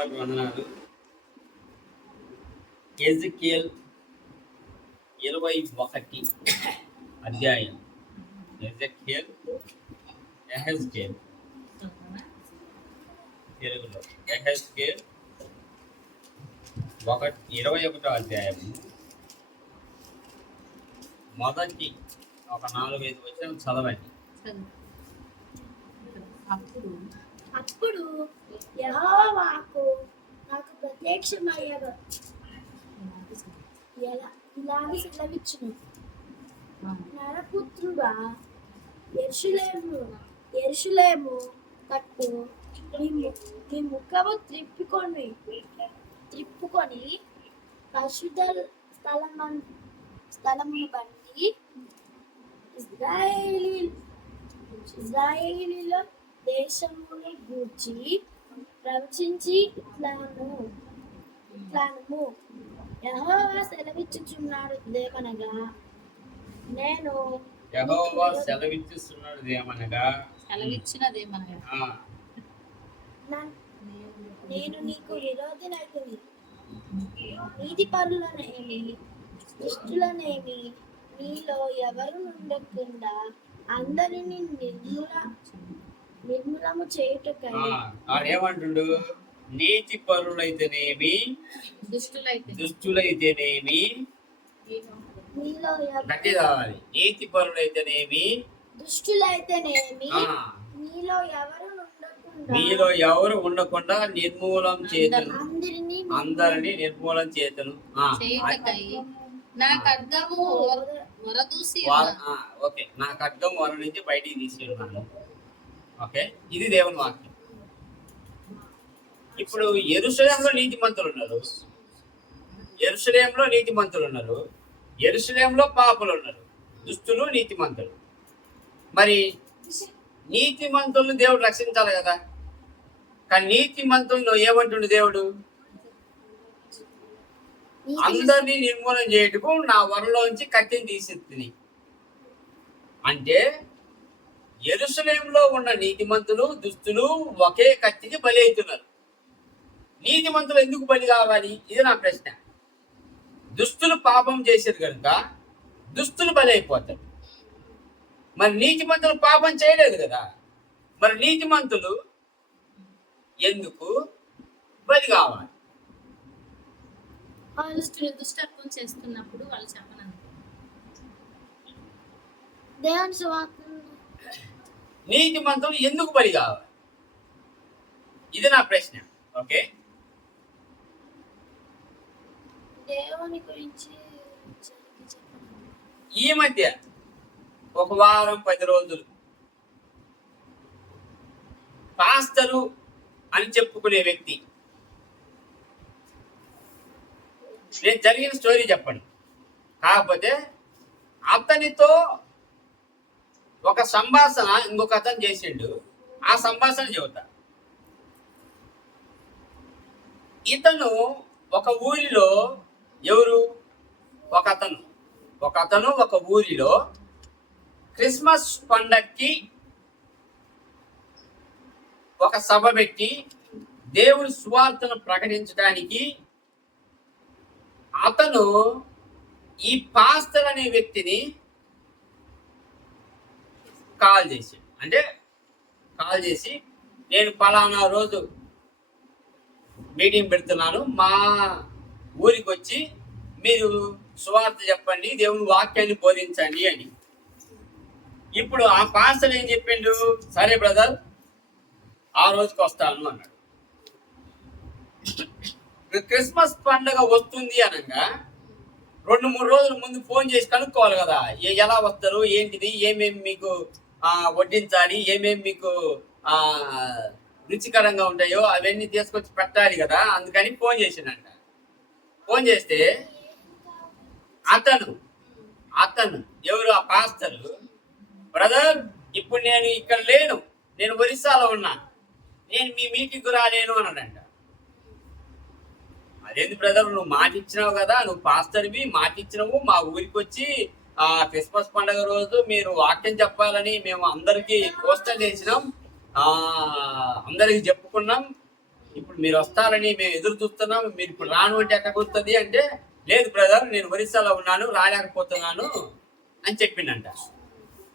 వందనాలు. ఎజెకియల్ 21 అధ్యాయం. యెహెజ్కేల్ తెలుగులో యెహెజ్కేల్ 21 అధ్యాయం మొదటి ఒక 4-5 వచనం చదవండి. అప్పుడు యెహోవా నాకు ప్రత్యక్షమయ్యాడు, ఇలాగ సెలవిచ్చును, నరపుత్రుడా, యెరూషలేము కట్టు, నీ ముఖము త్రిప్పుకొని పరిశుద్ధ స్థలమును బట్టి ఇశ్రాయేలీయుల దేశమును గూర్చి ప్రవచించి ఇట్లాను, యెహోవా సెలవిచ్చుచున్నాడు దేమనగా, నేను నీకు విరోధినైతిని, నీతిపరులనేమి దుష్టులనేమి నీలో ఎవరు ఉండకుండా అందరినీ నిర్మూలము చేయుటకై. ఏమంటుండు? నీతి పరులైతేనేమి దుష్టులైతేనేమి గట్టి కావాలి. నీతి పరులైతేనేమి దుష్టులైతేనేమి మీలో ఎవరు ఉండకుండా నిర్మూలం చేతను, అందరినీ నిర్మూలం చేతను. నా ఖడ్గము వర నుంచి బయటికి తీసి ఉన్నాను. ఓకే, ఇది దేవుని వాక్యం. ఇప్పుడు యెరూషలేములో నీతిమంతులు ఉన్నారు, యెరూషలేములో పాపులు ఉన్నారు, దుష్టులు నీతిమంతులు. మరి నీతిమంతులను దేవుడు రక్షించాలి కదా. కానీ నీతిమంతులను ఏమంటుండు దేవుడు? అందరినీ నిర్మూలన చేయటకు నా వరలోంచి కత్తిని తీసేస్తుంది. అంటే యెరూషలేములో ఉన్న నీతిమంతులు దుష్టులు ఒకే కత్తికి బలి అవుతున్నారు. నీతిమంతులు ఎందుకు బలి కావాలి? ఇది నా ప్రశ్న. దుష్టులు పాపం చేశారు కనుక దుష్టులు బలి అయిపోతారు. మరి నీతిమంతులు పాపం చేయలేదు కదా, మరి నీతిమంతులు ఎందుకు బలి కావాలి? దుష్టత్వం చేస్తున్నప్పుడు వాళ్ళు చెప్పనండి. నీతిమంతులు ఎందుకు బలి కావాలి? ఇది నా ప్రశ్న. ఓకే, దేవుని గురించి ఈ మధ్య ఒక వారం 10 రోజులు పాస్టరు అని చెప్పుకునే వ్యక్తి, నేను జరిగిన స్టోరీ చెప్పండి. కాకపోతే అతనితో ఒక సంభాషణ ఇంకొక అతను చేసిండు, ఆ సంభాషణ చెబుతా. ఇతను ఒక ఊరిలో ఒక ఊరిలో క్రిస్మస్ పండక్కి ఒక సభ పెట్టి దేవుని సువార్తను ప్రకటించడానికి అతను ఈ పాస్టర్ అనే వ్యక్తిని కాల్ చేసి నేను పలానా రోజు మీటింగ్ పెడుతున్నాను, మా ఊరికి వచ్చి మీరు సువార్త చెప్పండి, దేవుని వాక్యాన్ని బోధించండి అని. ఇప్పుడు ఆ పాస్టర్ ఏం చెప్పిండు? సరే బ్రదర్, ఆ రోజుకి వస్తాను అన్నాడు. క్రిస్మస్ పండుగ వస్తుంది అనగా 2-3 రోజుల ముందు ఫోన్ చేసి కనుక్కోవాలి కదా, ఎలా వస్తారు, ఏంటిది, ఏమేమి మీకు వడ్డించాలి, ఏమేమి మీకు రుచికరంగా ఉంటాయో అవన్నీ తీసుకొచ్చి పెట్టాలి కదా. అందుకని ఫోన్ చేసిండంట. ఫోన్ చేస్తే అతను ఎవరు? ఆ పాస్టర్, బ్రదర్ ఇప్పుడు నేను ఇక్కడ లేను, నేను ఒరిస్సాలో ఉన్నా, నేను మీ మీటింగ్కు రాలేను అన్నాడంట. అదేంటి బ్రదర్, నువ్వు మాట ఇచ్చినావు కదా, నువ్వు పాస్టర్వి, మాట ఇచ్చినావు, మా ఊరికి వచ్చి క్రిస్మస్ పండుగ రోజు మీరు వాక్యం చెప్పాలని మేము అందరికీ పోస్టర్ చేసినాం, అందరికి చెప్పుకున్నాం, ఇప్పుడు మీరు వస్తారని మేము ఎదురు చూస్తున్నాం, మీరు ఇప్పుడు రాను అంటే ఎట్లా కుదురుతుంది అంటే, లేదు బ్రదర్ నేను ఒరిస్సాలో ఉన్నాను రాలేకపోతున్నాను అని చెప్పిండంట.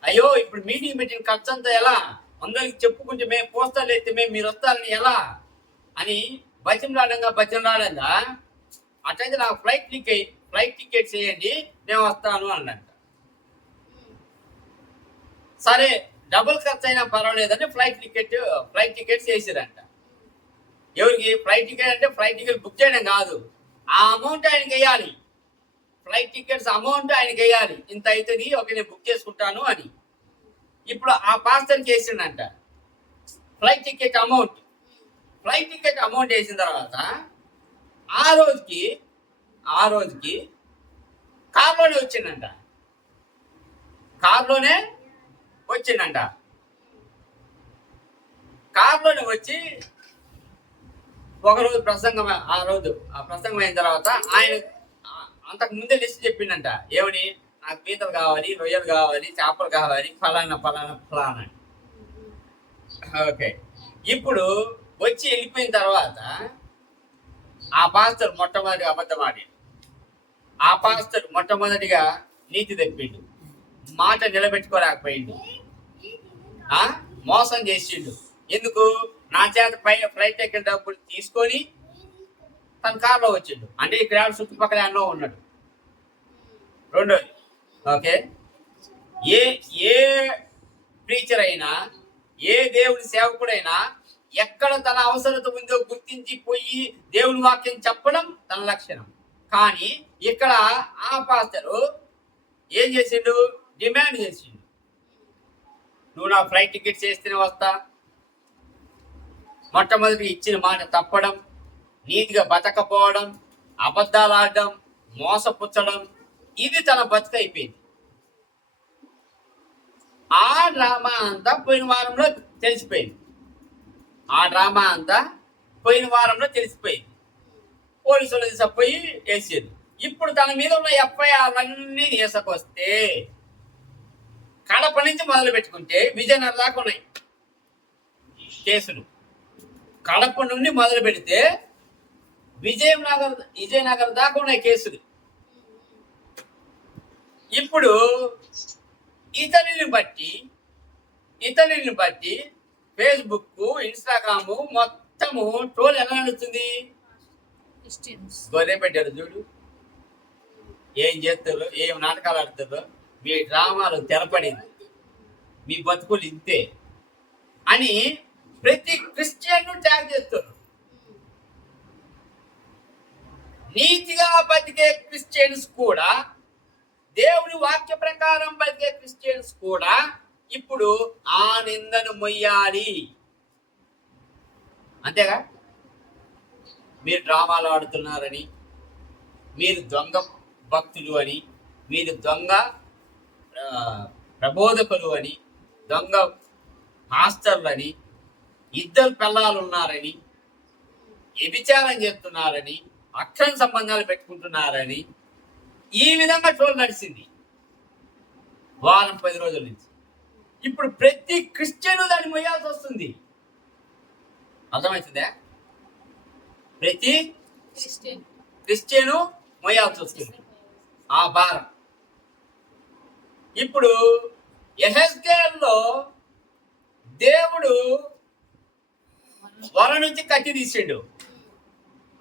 అయ్యో ఇప్పుడు మీటింగ్ పెట్టిన ఖర్చు అంతా ఎలా, అందరికి చెప్పుకుంటే మేము పోస్టర్లు ఎత్తే మేము మీరు వస్తారని ఎలా అని బతిమలాడంగా అట్లయితే నాకు ఫ్లైట్ టికెట్ చేయండి నేను వస్తాను అన్నంట. సరే డబుల్ ఖర్చు అయినా పర్వాలేదని ఫ్లైట్ టికెట్స్ చేసిరంట. ఎవరికి ఫ్లైట్ టికెట్ అంటే ఫ్లైట్ టికెట్ బుక్ చేయడం కాదు, ఆ అమౌంట్ ఆయనకి వేయాలి. ఫ్లైట్ టికెట్స్ అమౌంట్ ఆయనకి వేయాలి, ఇంత అవుతుంది ఓకే నేను బుక్ చేసుకుంటాను అని. ఇప్పుడు ఆ పాస్టర్కి వేసిండంట ఫ్లైట్ టికెట్ అమౌంట్ వేసిన తర్వాత ఆ రోజుకి కార్లోనే వచ్చిండంట. కార్లోనే వచ్చి ఒకరోజు ప్రసంగం, ఆ ప్రసంగం అయిన తర్వాత ఆయన అంతకు ముందే లిస్ట్ చెప్పిండంట. ఏమని, నాకు పీతలు కావాలి, రొయ్యలు కావాలి, చేపలు కావాలి, ఫలానా. ఓకే, ఇప్పుడు వచ్చి వెళ్ళిపోయిన తర్వాత ఆ పాస్టర్ మొట్టమొదటి అబద్ధమాడి, ఆ పాస్టర్ మొట్టమొదటిగా నీతి తప్పిండు, మాట నిలబెట్టుకోలేకపోయిండు, మోసం చేసిండు. ఎందుకు, నా చేత ఫ్లైట్ ఎక్కిన డబ్బులు తీసుకొని తన కార్లో వచ్చిండు, అంటే ఇక్కడ చుట్టుపక్కల అన్నో ఉన్నాడు. రెండోది, ఓకే, ఏ ప్రీచర్ అయినా, ఏ దేవుని సేవకుడైనా ఎక్కడ తన అవసరత ఉందో గుర్తించి పోయి దేవుని వాక్యం చెప్పడం తన లక్షణం. కానీ ఇక్కడ ఆ పాస్టరు ఏం చేసిండు, డిమాండ్ చేసిండు, నువ్వు నా ఫ్లైట్ టికెట్ చేస్తేనే వస్తా. మొట్టమొదటి ఇచ్చిన మాట తప్పడం, నీతిగా బతకపోవడం, అబద్ధాలు ఆడడం, మోసపుచ్చడం, ఇది తన బతుకు అయిపోయింది. ఆ డ్రామా అంతా పోయిన వారంలో తెలిసిపోయింది. పోలీసులు తీసుకుపోయి వేసేది. ఇప్పుడు తన మీద ఉన్న ఎఫ్ఐఆర్ అన్నీ తీసుకొస్తే కడప నుంచి మొదలు పెట్టుకుంటే విజయనగరం దాకా ఉన్నాయి కేసులు. కడప నుండి మొదలు పెడితే విజయనగరం దాకా ఉన్నాయి కేసులు. ఇప్పుడు ఇతరులను బట్టి ఫేస్బుక్, ఇన్స్టాగ్రామ్ మొత్తము ట్రోల్ ఎలా నడుస్తుంది. గొర్రె పెట్టారు చూడు, ఏం చేస్తారు, ఏం నాటకాలు ఆడుతారో, మీ డ్రామాలు తెరపడింది, మీ బతుకులు ఇంతే అని ప్రతి క్రిస్టియన్ ట్యాగ్ చేస్తారు. నీతిగా బతికే క్రిస్టియన్స్ కూడా, దేవుని వాక్య ప్రకారం బతికే క్రిస్టియన్స్ కూడా ఇప్పుడు ఆ నిందను మొయ్యాలి. అంతేగా, మీరు డ్రామాలు ఆడుతున్నారని, మీరు దొంగ భక్తులు అని, మీరు దొంగ ప్రబోధకులు అని, దొంగ మాస్టర్లని, ఇద్దరు పిల్లలు ఉన్నారని, వ్యభిచారం చేస్తున్నారని, అక్రమ సంబంధాలు పెట్టుకుంటున్నారని, ఈ విధంగా ట్రోల్ నడిచింది వారం 10 రోజుల నుంచి. ఇప్పుడు ప్రతి క్రిస్టియన్ దాన్ని మొయ్యాల్సి వస్తుంది. అర్థమవుతుందా? ప్రతి క్రిస్టియను మొయ్యాల్సి వస్తుంది ఆ భారం. ఇప్పుడు యెహెజ్కేలులో దేవుడు వర నుంచి కత్తి తీసిండు.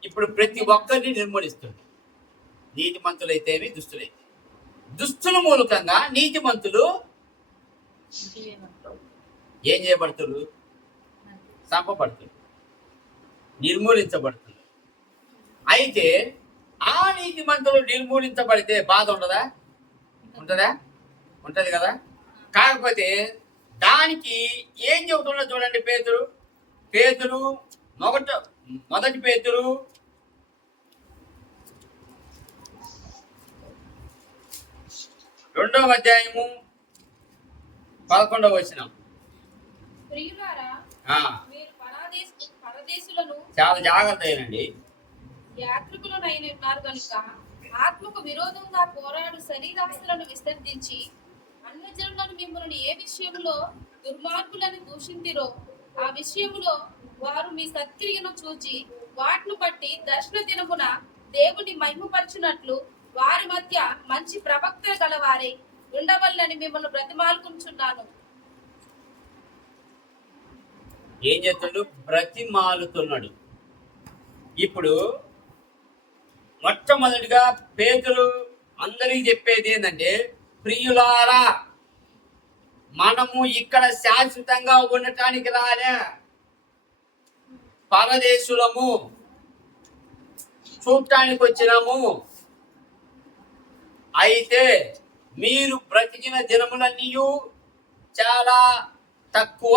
ఇప్పుడు ప్రతి ఒక్కరిని నిర్మూలిస్తుంది. నీతిమంతులైతేవి, దుష్టులైతే. దుష్టుల మూలకంగా నీతిమంతులు ఏం చేయబడుతున్నారు? చంపబడుతున్నారు, నిర్మూలించబడుతున్నారు. అయితే ఆ నీతిమంతులు నిర్మూలించబడితే బాధ ఉంటుందా? ఉంటది కదా. కాకపోతే దానికి ఏం చెబుతున్నా చూడండి. పేతురు మొదటి పేతురు 2వ అధ్యాయము 11వ వచనం. చాలా జాగ్రత్త అయినండి. యాత్రికులైనారు కనుక ఆత్మకు విరోధంగా పోరాడు శరీరాస్తులను విసర్జించి అన్యజనులను మిమ్మల్ని ఏ విషయంలో దుర్మార్గులను దూషింతిరో ఆ విషయంలో వారు మీ సత్క్రియను చూచి వాటిని బట్టి దర్శన దినమున దేవుని మహిమపరచునట్లు వారి మధ్య మంచి ప్రవక్తలు గలవారై ఉండవల్లని మిమ్మల్ని బ్రతిమాలుకుంటున్నాను. ఏం చేస్తాడు? బ్రతిమాలుతున్నాడు. ఇప్పుడు మొట్టమొదటిగా పేతురు అందరికీ చెప్పేది ఏంటంటే, ప్రియులారా, మనము ఇక్కడ శాశ్వతంగా ఉండటానికి రాలే, పరదేశులము, చూడటానికి వచ్చినాము. అయితే మీరు బ్రతికిన దినములన్నీ చాలా తక్కువ.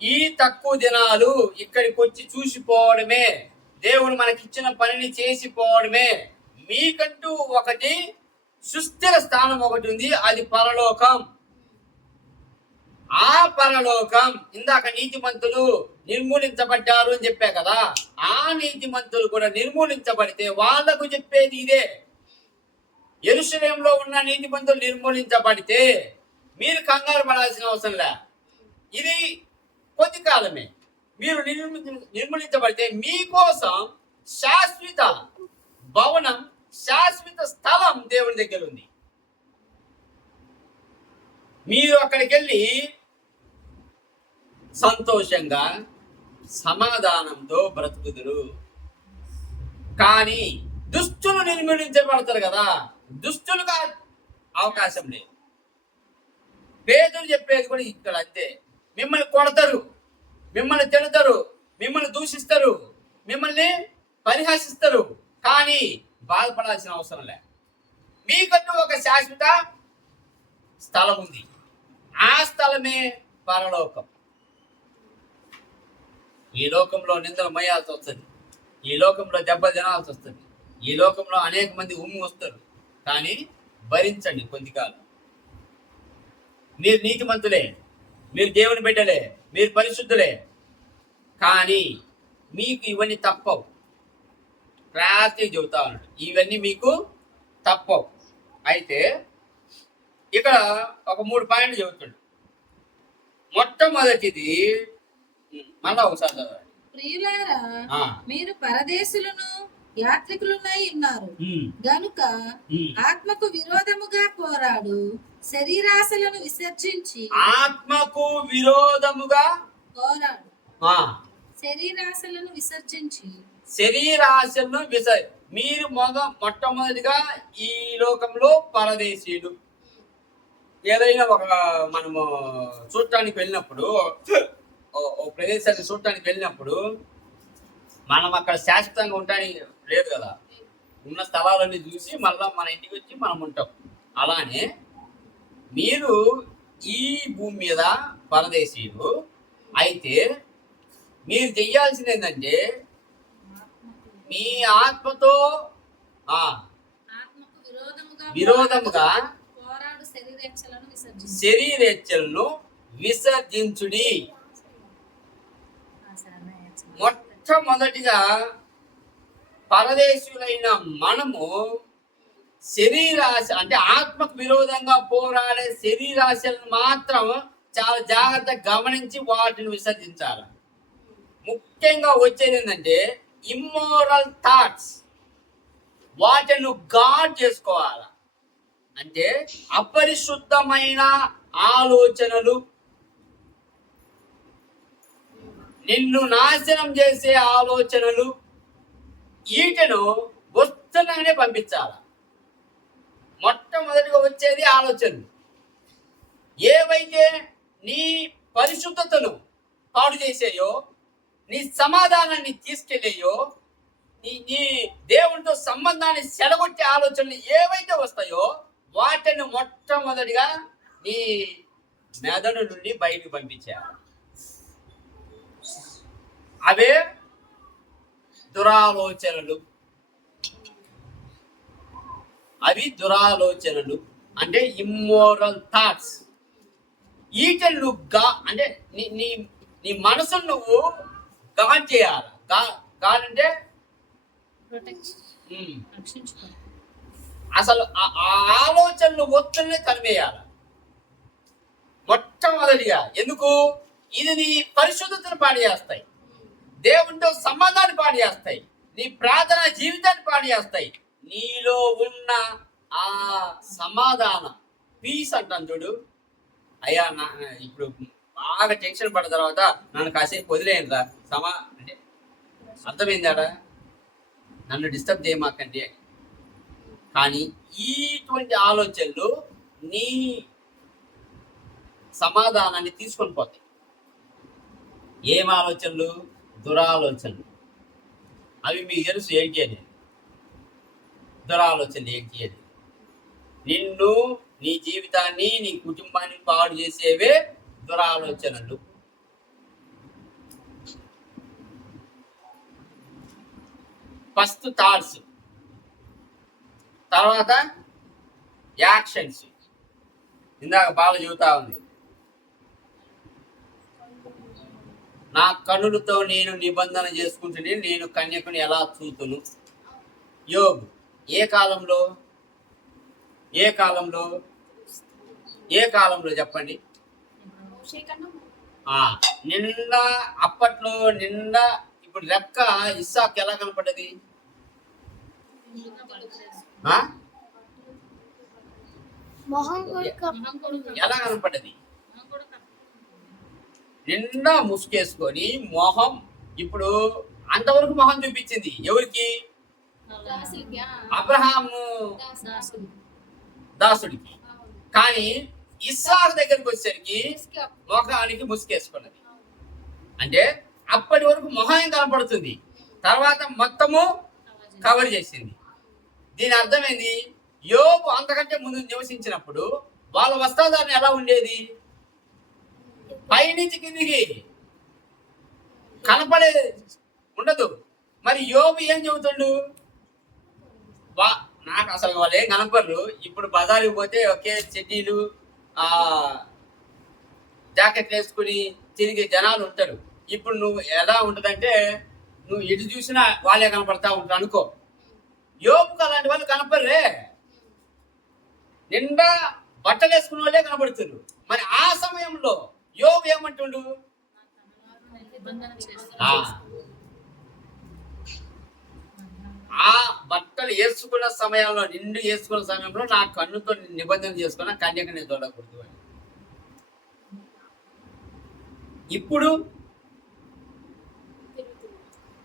ఈ తక్కువ దినాలు ఇక్కడికి వచ్చి చూసిపోవడమే, దేవుడు మనకిచ్చిన పనిని చేసిపోవడమే. మీకంటూ ఒకటి సుస్థిర స్థానం ఒకటి ఉంది, అది పరలోకం. ఆ పరలోకం, ఇందాక నీతిమంతులు నిర్మూలించబడ్డారు అని చెప్పా కదా, ఆ నీతిమంతులు కూడా నిర్మూలించబడితే వాళ్లకు చెప్పేది ఇదే. యెరూషలేములో ఉన్న నీతిమంతులు నిర్మూలించబడితే మీరు కంగారు పడాల్సిన అవసరం లే. ఇది కొద్ది కాలమే. మీరు నిర్మూలించబడితే మీకోసం శాశ్వత భవనం, శాశ్వత స్థలం దేవుని దగ్గర ఉంది. మీరు అక్కడికి వెళ్ళి సంతోషంగా సమాధానంతో బ్రతుకుదురు. కానీ దుష్టులు నిర్మూలించబడతారు కదా, దుష్టులుగా అవకాశం లేదు. పేదలు చెప్పేది కూడా ఇక్కడ అంతే. మిమ్మల్ని కొడతారు, మిమ్మల్ని తిడతారు, మిమ్మల్ని దూషిస్తారు, మిమ్మల్ని పరిహాసిస్తారు, కానీ బాధపడాల్సిన అవసరం లే. మీకంటూ ఒక శాశ్వత స్థలం ఉంది. ఆ స్థలమే పరలోకం. ఈ లోకంలో నిందలు మోయాల్సి వస్తుంది, ఈ లోకంలో దెబ్బలు తినాల్సి వస్తుంది, ఈ లోకంలో అనేక మంది ఉమ్మి వస్తారు. కానీ భరించండి కొద్ది కాలం. మీరు నీతిమంతులే, మీరు దేవుని బిడ్డలే, మీరు పరిశుద్ధులే, కానీ మీకు ఇవన్నీ తప్పవు. క్లాస్గా చెబుతా ఉన్నాడు, ఇవన్నీ మీకు తప్పవు. అయితే ఇక్కడ ఒక 3 పాయింట్లు చెబుతాడు. మొట్టమొదటిది మళ్ళా ఒకసారి చదవండి. ప్రియులారా, మీరు పరదేశులను యాత్రికులునై ఉన్నారు గనుక ఆత్మకు విరోధముగా పోరాడు శరీరాశలను విసర్జించి, ఆత్మకు విరోధముగా పోరాడు శరీరాశలను విసర్జించి, శరీరాశలను మీరు మొట్టమొదటిగా ఈ లోకంలో పరదేశీయులు. ఏదైనా ఒక మనము చూడటానికి వెళ్ళినప్పుడు, ఓ ప్రదేశాన్ని చూడటానికి వెళ్ళినప్పుడు మనం అక్కడ శాశ్వతంగా ఉండటానికి లేదు కదా, ఉన్న స్థలాలన్నీ చూసి మళ్ళీ మన ఇంటికి వచ్చి మనం ఉంటాం. అలానే మీరు ఈ భూమి మీద పరదేశీయులు అయితే మీరు చెయ్యాల్సింది ఏంటంటే, మీ ఆత్మతో విరోధముగా పోరాడు శరీరేచ్ఛలను విసర్జించుడి. మొట్టమొదటిగా పరదేశులైన మనము శరీరాశ అంటే ఆత్మకు విరోధంగా పోరాడే శరీరాశలను మాత్రం చాలా జాగ్రత్తగా గమనించి వాటిని విసర్జించాలి. ముఖ్యంగా వచ్చేది ఏంటంటే ఇమ్మోరల్ థాట్స్. వాటిని గాడ్ చేసుకోవాలి. అంటే అపరిశుద్ధమైన ఆలోచనలు, నిన్ను నాశనం చేసే ఆలోచనలు, వీటిను వస్తున్నగానే పంపించాలి. మొట్టమొదటిగా వచ్చేది ఆలోచనలు. ఏవైతే నీ పరిశుద్ధతను పాడు చేసేయో, నీ సమాధానాన్ని తీసుకెళ్ళేయో, నీ దేవునితో సంబంధాన్ని చెడగొట్టే ఆలోచనలు ఏవైతే వస్తాయో వాటిని మొట్టమొదటిగా నీ మెదడు నుండి బయటకు పంపించాలి. అవే దురాలోచనలు. అవి దురాలోచనలు అంటే ఇమ్మోరల్ థాట్స్. వీటిని నువ్వు అంటే నీ మనసును నువ్వు గాడ్ చేయాలి. గాడ్ అంటే అసలు ఆ ఆలోచనలు ఒత్తిడిని తరిమేయాలి మొట్టమొదటిగా. ఎందుకు? ఇది నీ పరిశుద్ధతను పాడు చేస్తాయి, దేవునితో సంబంధాన్ని పాడు చేస్తాయి, నీ ప్రార్థన జీవితాన్ని పాడు చేస్తాయి. నీలో ఉన్న ఆ సమాధానం, పీస్ అంటాను చూడు, అయ్యా ఇప్పుడు బాగా టెన్షన్ పడిన తర్వాత నన్ను కాసేపు వదిలేయండిరా అంటే అర్థమైందాడా, నన్ను డిస్టర్బ్ చేయమాకండి. కానీ ఇటువంటి ఆలోచనలు నీ సమాధానాన్ని తీసుకొని పోతాయి. ఏం ఆలోచనలు? దురాలోచనలు. అవి మీకు తెలుసు ఏంటి అని. దురాలోచనలు ఏంటి అని? నిన్ను, నీ జీవితాన్ని, నీ కుటుంబాన్ని పాడు చేసేవే దురాలోచనలు. ఫస్ట్ థాట్స్, తర్వాత యాక్షన్స్. ఇందాక బాగా చెబుతా ఉంది, నా కన్నులతో నేను నిబంధన చేసుకుంటుని నేను కన్యకుని ఎలా చూతును. యోబు ఏ కాలంలో చెప్పండి. నిన్న అప్పట్లో ఇప్పుడు రెక్క ఇస్సాకు ఎలా కనపడ్డది? ఎలా కనపడ్డది? నిన్న ముసుకేసుకొని మొహం. ఇప్పుడు అంతవరకు మొహం చూపించింది ఎవరికి? అబ్రహాము దాసుడికి. కానీ ఇస్సాకు దగ్గరికి వచ్చేసరికి మొఖానికి ముసుకేసుకున్నది. అంటే అప్పటి వరకు మొహం కనపడుతుంది, తర్వాత మొత్తము కవర్ చేసింది. దీని అర్థమైంది, యోబు అంతకంటే ముందు నివసించినప్పుడు వాళ్ళ వస్త్రధారణ ఎలా ఉండేది? పైనుంచి కిందికి కనపడే ఉండదు. మరి యోబు ఏం చెబుతుండు? నాకు అసలు వాళ్ళు ఏం కనపడరు. ఇప్పుడు బజారుకి పోతే ఒకే చెడ్డీలు జాకెట్లు వేసుకుని తిరిగే జనాలు ఉంటారు. ఇప్పుడు నువ్వు ఎలా ఉంటుందంటే, నువ్వు ఎటు చూసినా వాళ్ళే కనపడతా ఉంటారు అనుకో. యోబుకు అలాంటి వాళ్ళు కనపడరే, నిండా బట్టలు వేసుకున్న వాళ్ళే కనపడుతున్నారు. మరి ఆ సమయంలో యోబు ఏమంటుండు? ఆ బట్టలు వేసుకున్న సమయంలో, నిండు వేసుకున్న సమయంలో నా కన్నుతో నిబంధన చేసుకున్న కన్యక నేను చూడకూడదు అని. ఇప్పుడు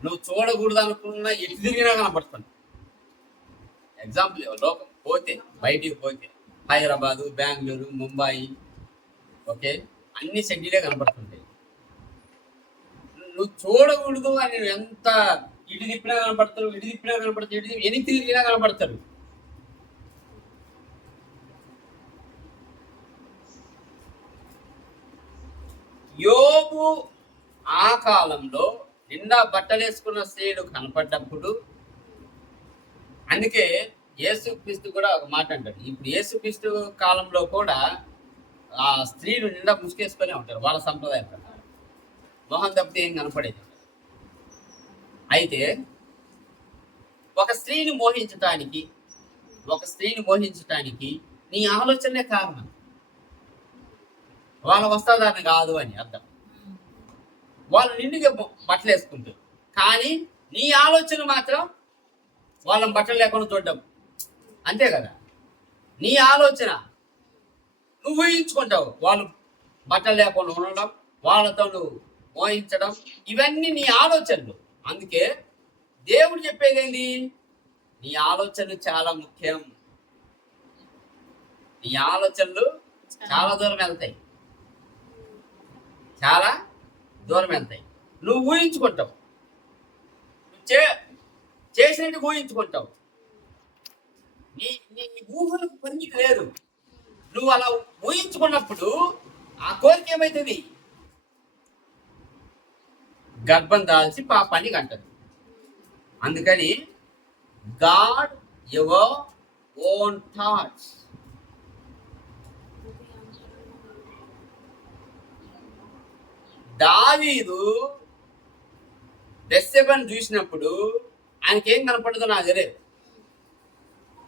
నువ్వు చూడకూడదు అనుకున్న ఎటు తిరిగినా కనపడుతుంది. ఎగ్జాంపుల్, లోకం పోతే, బయటికి పోతే హైదరాబాదు, బెంగళూరు, ముంబాయి, ఓకే, అన్ని షెడ్యూలే కనపడుతుంటాయి. నువ్వు చూడకూడదు అని ఎంత ఇటు తిప్పినా కనపడతారు, ఇటు తిప్పినా కనపడతారు, ఇటు ఎనికి తిరిగినా కనపడతారు. యోబు ఆ కాలంలో నిండా బట్టలేసుకున్న స్త్రీలు కనపడ్డప్పుడు, అందుకే యేసుక్రీస్తు కూడా ఒక మాట అంటాడు. ఇప్పుడు యేసుక్రీస్తు కాలంలో కూడా ఆ స్త్రీలు నిండా ముసుకేసుకొని ఉంటారు వాళ్ళ సంప్రదాయం ప్రకారం. మొహం తప్పితే ఏం కనపడేది. అయితే ఒక స్త్రీని మోహించటానికి నీ ఆలోచనే కారణం, వాళ్ళ వస్త్రధారణ కాదు అని అర్థం. వాళ్ళు నిండుగా బట్టలు వేసుకుంటారు, కానీ నీ ఆలోచన మాత్రం వాళ్ళని బట్టలు లేకుండా చూడడం. అంతే కదా, నీ ఆలోచన నువ్వు ఊహించుకుంటావు. వాళ్ళు బట్టలు లేకుండా ఉండడం, వాళ్ళతో నువ్వు మోహించడం, ఇవన్నీ నీ ఆలోచనలు. అందుకే దేవుడు చెప్పేది ఏంది? నీ ఆలోచనలు చాలా ముఖ్యం. నీ ఆలోచనలు చాలా దూరం వెళ్తాయి, చాలా దూరం వెళ్తాయి. నువ్వు ఊహించుకుంటావు, చేసినట్టు ఊహించుకుంటావు. నీ ఊహలకు పరిమితి లేదు. నువ్వు అలా ఊహించుకున్నప్పుడు ఆ కోరిక ఏమవుతుంది? గర్భం దాల్చి పాపాన్ని కంటది. అందుకని గాడ్ యువర్ ఓన్ థాట్స్. దావీదు బెత్షెబను చూసినప్పుడు ఆయనకేం కనపడదో నాకు తెలియదు.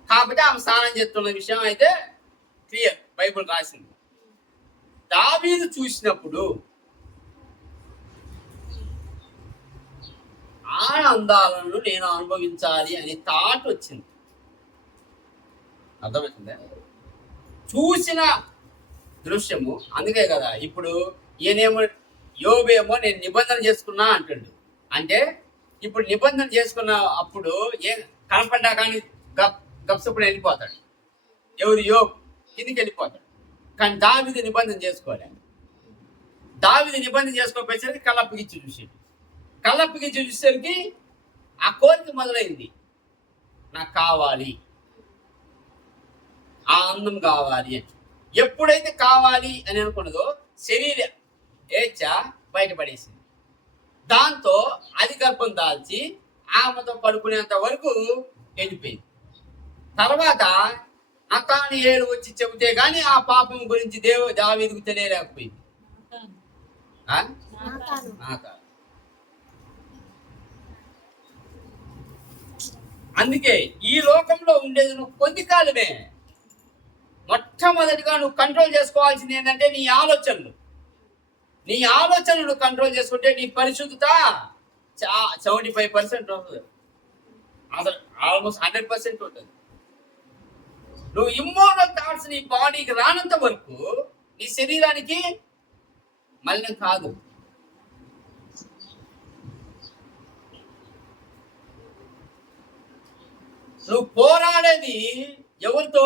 కాకపోతే ఆమె స్నానం చేస్తున్న విషయం అయితే క్లియర్, బైబిల్ రాసింది. దావీదు చూసినప్పుడు ఆనందాలను నేను అనుభవించాలి అనే థాట్ వచ్చింది. అర్థమవుతుందా? చూసిన దృశ్యము. అందుకే కదా ఇప్పుడు ఈయనేమో యోబేమో నేను నిబంధన చేసుకున్నా అంటుండు. అంటే ఇప్పుడు నిబంధన చేసుకున్న అప్పుడు ఏం కనపడ్డా కానీ గప్సప్పుడు వెళ్ళిపోతాడు. ఎవరు? యోబు కిందికి వెళ్ళిపోతాడు. కానీ దావీదు నిబంధన చేసుకోలేదు. దావీదు నిబంధన చేసుకోకపోయేసరికి కళ్ళప్పగిచ్చి చూసాడు. కళ్ళప్పగిచ్చి చూసేసరికి ఆ కోరిక మొదలైంది. నాకు కావాలి, ఆ అందం కావాలి అని. ఎప్పుడైతే కావాలి అని అనుకున్నదో శరీర ఏచ్ఛ బయటపడేసింది. దాంతో అది గర్భం దాల్చి ఆమెతో పడుకునేంత వరకు వెళ్ళిపోయింది. తర్వాత నతానియేలు వచ్చి చెబితే గాని ఆ పాపం గురించి దావీదుకు తెలియలేకపోయింది. అందుకే ఈ లోకంలో ఉండేది నువ్వు కొద్ది కాలమే. మొట్టమొదటిగా నువ్వు కంట్రోల్ చేసుకోవాల్సింది ఏంటంటే నీ ఆలోచనలు కంట్రోల్ చేసుకుంటే నీ పరిశుద్ధత 75% ఉంటుంది. అసలు ఆల్మోస్ట్ 100% ఉంటుంది. నువ్వు ఇమ్మోరల్ థాట్స్ నీ బాడీకి రానంత వరకు నీ శరీరానికి మలినం కాదు. నువ్వు పోరాడేది ఎవరితో?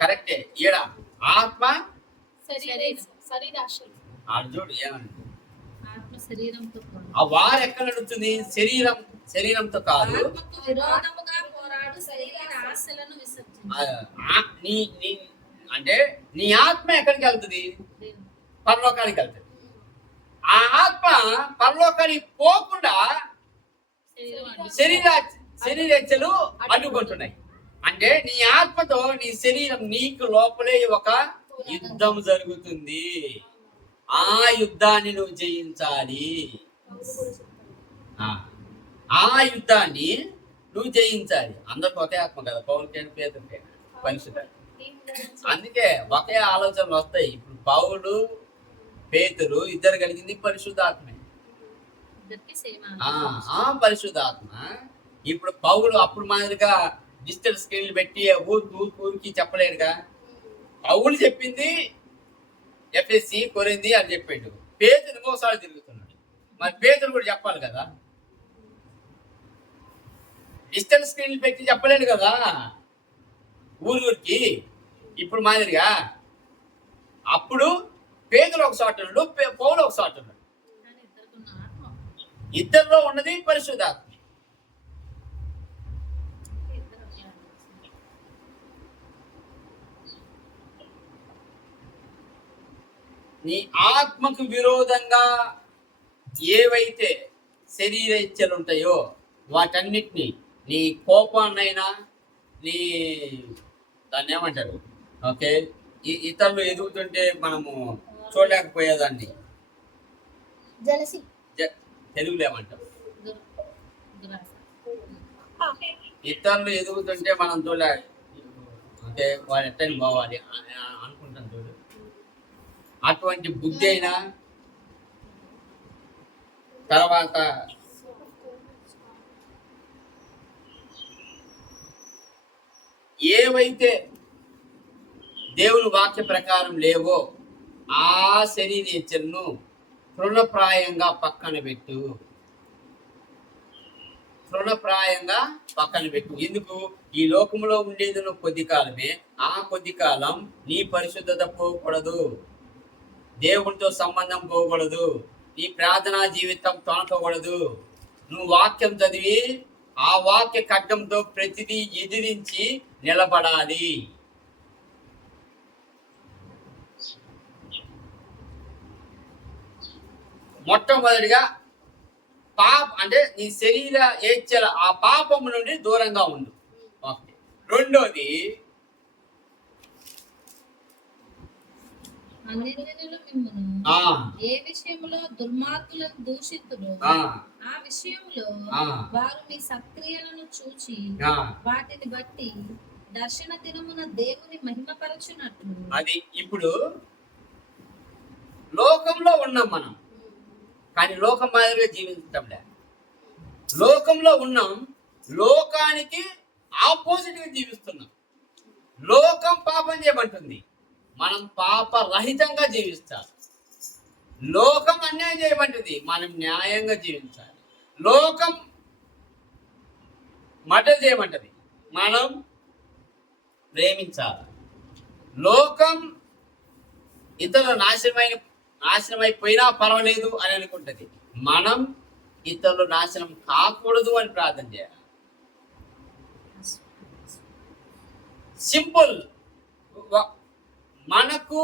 కరెక్టే. ఈడ ఆత్మ చూడు ఏమంటే ఆ వారు ఎక్కడ నడుస్తుంది? శరీరంతో కాదు. అంటే నీ ఆత్మ ఎక్కడికి వెళ్తుంది? పరలోకానికి వెళ్తుంది. ఆ ఆత్మ పరలోకానికి పోకుండా శరీరేచ్ఛలు అడ్డుకుంటున్నాయి. అంటే నీ ఆత్మతో నీ శరీరం నీకు లోపలే ఒక యుద్ధం జరుగుతుంది. ఆ యుద్ధాన్ని నువ్వు జయించాలి. ఆ యుద్ధాన్ని నువ్వు జయించాలి. అందరికి ఒకే ఆత్మ కదా, పౌలుకేను పేతురుకేను పరిశుద్ధ. అందుకే ఒకే ఆలోచనలు వస్తాయి. ఇప్పుడు పౌలు పేతురు ఇద్దరు కలిగింది పరిశుద్ధాత్మే. పరిశుద్ధాత్మ. ఇప్పుడు పౌలు అప్పుడు మాదిరిగా డిజిటల్ స్క్రీన్లు పెట్టి ఊరికి చెప్పలేడుగా. పౌలు చెప్పింది ఎఫ్ఎస్సి కొరింది అని చెప్పిండు. పేతురు ఇంకోసారి తిరుగుతున్నాడు. మరి పేతురు కూడా చెప్పాలి కదా. డిజిటల్ స్క్రీన్లు పెట్టి చెప్పలేడు కదా ఊరికి. ఇప్పుడు మాదిరిగా అప్పుడు పేతురు ఒక చోట ఉన్నాడు, పౌలు ఒక చోట ఉన్నాడు. ఇద్దరిలో ఉన్నది పరిశుద్ధాత్మ. నీ ఆత్మకు విరోధంగా ఏవైతే శరీర ఇచ్చలు ఉంటాయో వాటన్నిటినీ, నీ కోపాన్నైనా, నీ దాన్ని ఏమంటారు, ఓకే, ఇతరులు ఎదుగుతుంటే మనము చూడలేకపోయేదాన్ని తెలుగులో ఏమంటాం? ఇతరులు ఎదుగుతుంటే మనం చూడాలి. అంటే వాడు ఎట్టని పోవాలి అనుకుంటాం చూడు. అటువంటి బుద్ధి అయినా, తర్వాత ఏవైతే దేవుని వాక్య ప్రకారం లేవో ఆ శరీరేచ్ఛలను తృణప్రాయంగా పక్కన పెట్టు. ఎందుకు? ఈ లోకంలో ఉండేది నువ్వు కొద్ది కాలమే. ఆ కొద్ది కాలం నీ పరిశుద్ధత పోకూడదు, దేవునితో సంబంధం పోకూడదు, నీ ప్రార్థనా జీవితం తొనకూడదు. నువ్వు వాక్యం చదివి ఆ వాక్య ఖడ్గంతో ప్రతిదీ ఎదిరించి నిలబడాలి. మొట్టమొదటిగా అంటే నీ శరీర ఏచ్ఛల ఆ పాపము నుండి దూరంగా ఉండు. ఓకే. రెండోది, ఏ విషయంలో దుర్మార్గులను దూషితులు ఆ విషయంలో వారు మీ సత్క్రియలను చూచి వాటిని బట్టి దర్శన దినమున దేవుని మహిమపరచునట్లు. అది ఇప్పుడు లోకంలో ఉన్నాం మనం కానీ లోకం మాదిరిగా జీవించటంలే. లోకంలో ఉన్నాం, లోకానికి ఆపోజిట్గా జీవిస్తున్నాం. లోకం పాపం చేయమంటుంది, మనం పాపరహితంగా జీవిస్తాం. లోకం అన్యాయం చేయమంటుంది, మనం న్యాయంగా జీవించాలి. లోకం మర్డర్ చేయమంటది, మనం ప్రేమించాలి. లోకం ఇతరులు నాశనమైపోయినా పర్వాలేదు అని అనుకుంటుంది, మనం ఇతరులు నాశనం కాకూడదు అని ప్రార్థన చేయాలి. సింపుల్. మనకు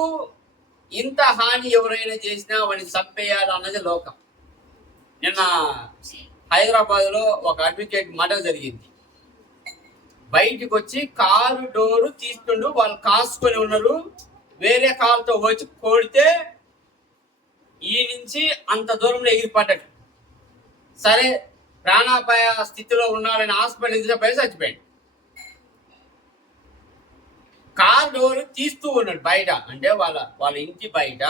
ఇంత హాని ఎవరైనా చేసినా వాడిని చంపేయాలి అన్నది లోకం. నిన్న హైదరాబాద్లో ఒక అడ్వకేట్ మర్డర్ జరిగింది. బయటికి వచ్చి కారు డోరు తీస్తుండు, వాళ్ళు కాసుకొని ఉన్నారు. వేరే కారుతో వచ్చి కొడితే ఈ నుంచి అంత దూరంలో ఎగిరిపడ్డాడు. సరే, ప్రాణాపాయ స్థితిలో ఉన్నాడని హాస్పిటల్ తీసుకుపోయి చచ్చిపోయాడు. కారు డోరు తీస్తూ ఉన్నాడు బయట, అంటే వాళ్ళ ఇంటి బయట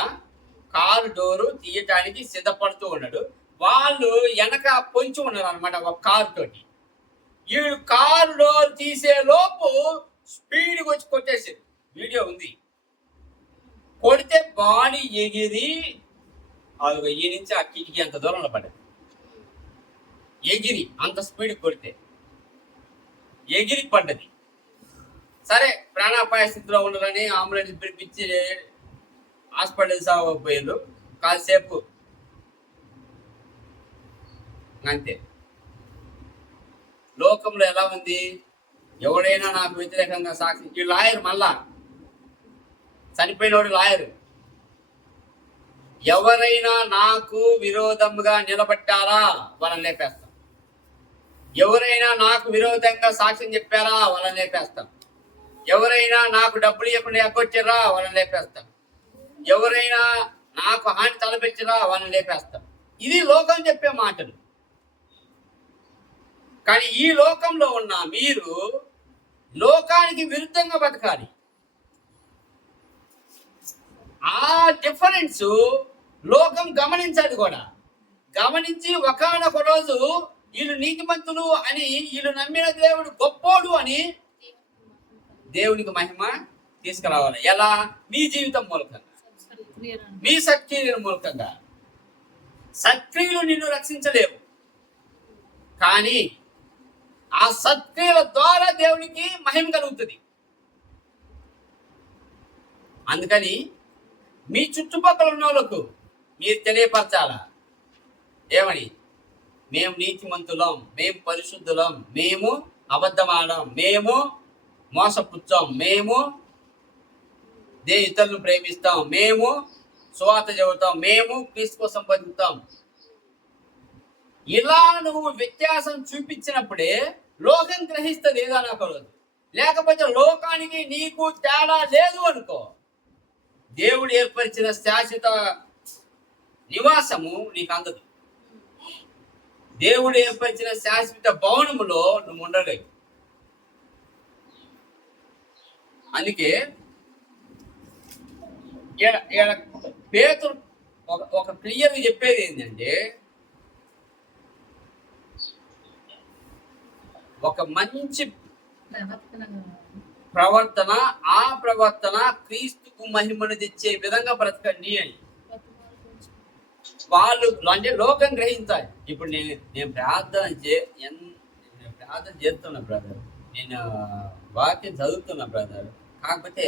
కారు డోరు తీయటానికి సిద్ధపడుతూ ఉన్నాడు. వాళ్ళు వెనక పొంచి ఉన్నారు అనమాట ఒక కారు తోటి. వీడు కారు డోర్ తీసే లోపు స్పీడ్గా వచ్చి కొట్టేసారు. వీడియో ఉంది. కొడితే బాడీ ఎగిరి అది ఈ నుంచి ఆ కిటికీ అంత దూరంలో పడ్డది. ఎగిరి అంత స్పీడ్ కొడితే ఎగిరి పడ్డది. సరే, ప్రాణాపాయ స్థితిలో ఉండాలని అంబులెన్స్ పిలిపించి హాస్పిటల్ పోయారు. కాసేపు అంతే. లోకంలో ఎలా ఉంది, ఎవడైనా నాకు వ్యతిరేకంగా సాక్షి. ఈ లాయర్ మళ్ళా చనిపోయినోడు లాయర్, ఎవరైనా నాకు విరోధంగా నిలబట్టారా వాళ్ళని లేపేస్తాం. ఎవరైనా నాకు విరోధంగా సాక్ష్యం చెప్పారా వాళ్ళని లేపేస్తాం. ఎవరైనా నాకు డబ్బులు ఇవ్వకుండా ఎగ్గొచ్చారా వాళ్ళని లేపేస్తాం. ఎవరైనా నాకు హాని తలపెట్టారా వాళ్ళని లేపేస్తాం. ఇది లోకం చెప్పే మాటలు. కానీ ఈ లోకంలో ఉన్న మీరు లోకానికి విరుద్ధంగా బతకాలి. ఆ డిఫరెన్స్ లోకం గమనించాలి కూడా. గమనించి ఒకానొక రోజు వీళ్ళు నీతిమంతులు అని, వీళ్ళు నమ్మిన దేవుడు గొప్పోడు అని దేవునికి మహిమ తీసుకురావాలి. ఎలా? మీ జీవితం మూలకంగా, మీ సత్క్రియల మూలకంగా. సత్క్రియలు నిన్ను రక్షించలేవు, కానీ ఆ సత్క్రియల ద్వారా దేవునికి మహిమ కలుగుతుంది. అందుకని మీ చుట్టుపక్కల ఉన్న వాళ్ళకు మీరు తెలియపరచాలా, ఏమని? మేము నీతిమంతులం, మేము పరిశుద్ధులం, మేము అబద్ధమాడం, మేము మోసపుచ్చాం, మేము ఇతరులను ప్రేమిస్తాం, మేము సువార్త చెబుతాం, మేము క్రీస్తు కోసం బతుకుతాం. ఇలా నువ్వు వ్యత్యాసం చూపించినప్పుడే లోకం గ్రహిస్తుంది ఏదైనా కలదు. లేకపోతే లోకానికి నీకు తేడా లేదు అనుకో, దేవుడు ఏర్పరిచిన శాశ్వత నివాసము నీకు అందదు. దేవుడు ఏర్పరిచిన శాశ్వత భవనములో నువ్వు ఉండలేవు. అందుకే పేతురు ఒక క్లియర్గా చెప్పేది ఏంటంటే, ఒక మంచి ప్రవర్తన, ఆ ప్రవర్తన క్రీస్తుకు మహిమను తెచ్చే విధంగా బ్రతకండి అని వాళ్ళు, అంటే లోకం గ్రహించాలి. ఇప్పుడు నేను ప్రార్థన చేస్తున్నా బ్రదర్, నేను వాక్యం చదువుతున్నా బ్రదర్, కాకపోతే